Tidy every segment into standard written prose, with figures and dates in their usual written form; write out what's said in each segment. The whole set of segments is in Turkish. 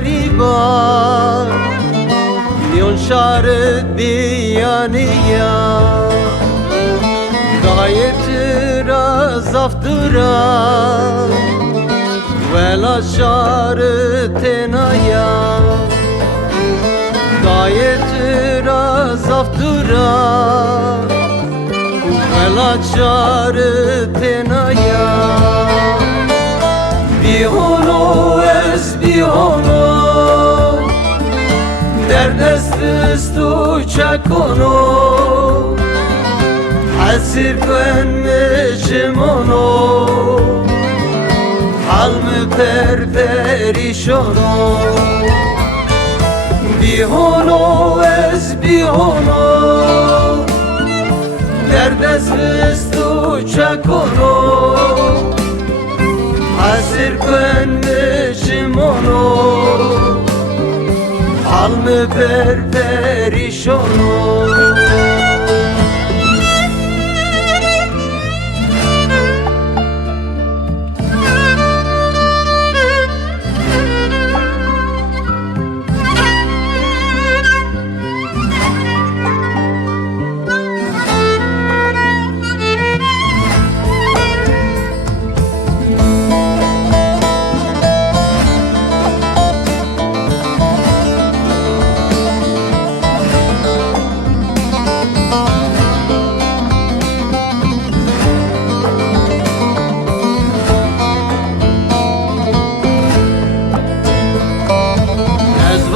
geriban Mion şarı diyaniya Gayetira zaftıra Vela şarı tenaya Gayetira zaftıra Vela şarı tenaya Bihono ez bihono Derdest tu çakono Hasir könmüşimono Halmı perperişono Bihono ez bihono Derdest tu çakono Hasir könmüşimono Halmı perperişono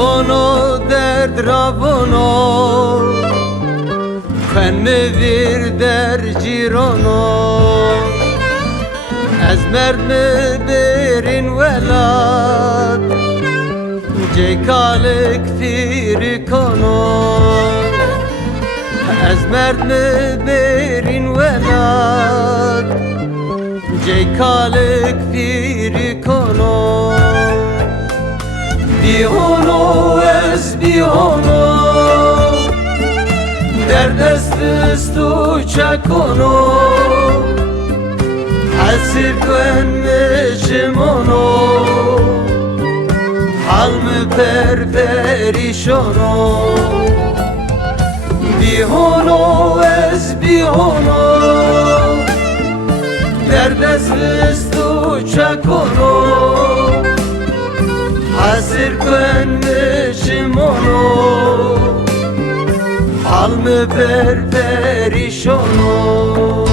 Vono derd ravono Kwen me vir der girono Ez merd me berin velad Ceykalek firi kono Ez merd me berin velad Ceykalek firi kono Bihono ez bihono Derdest tu çakono Hasir könmüşimono Halmı perperişono Bihono ez bihono Derdest tu çakono Hasir könmüşimono Halmı perperişono